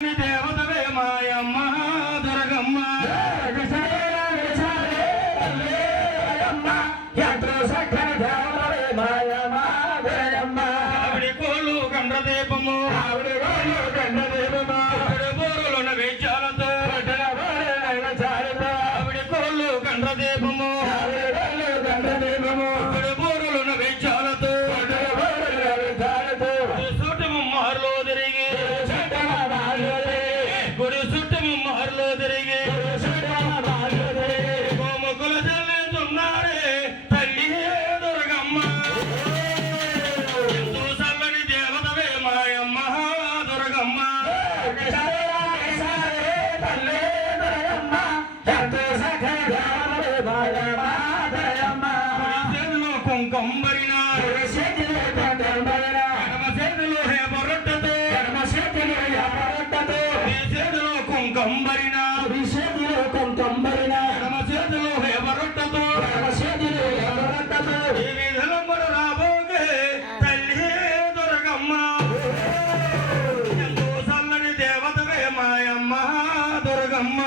దేవతవే మాయమ్మ దుర్గమ్మ ఆవిడి కోళ్ళు గండ్ర దీపము బోరులున్న వేచాలతో ఆవిడి కోళ్ళు గండ్ర దీపము బోరులున్న వేచాలతో సుట్టము మారులో తిరిగి గుడి సుట్టము మారులో తిరిగి కోముకుల చెల్లిస్తున్నారే తల్లి దుర్గమ్మ ఎంతో చల్లని దేవతవే మాయమ్మ దుర్గమ్మ చేతిలో కుంకంబరిన ఎడమ చేతిలో హేపరొట్టతో ఈ చేతిలో కుంకంబరిన ఎడమ చేతిలో హేపరొట్టతో ఈ విధలంబర రాబోగే తల్లి దుర్గమ్మ ఎంతో చల్లని దేవతవే మాయమ్మ దుర్గమ్మ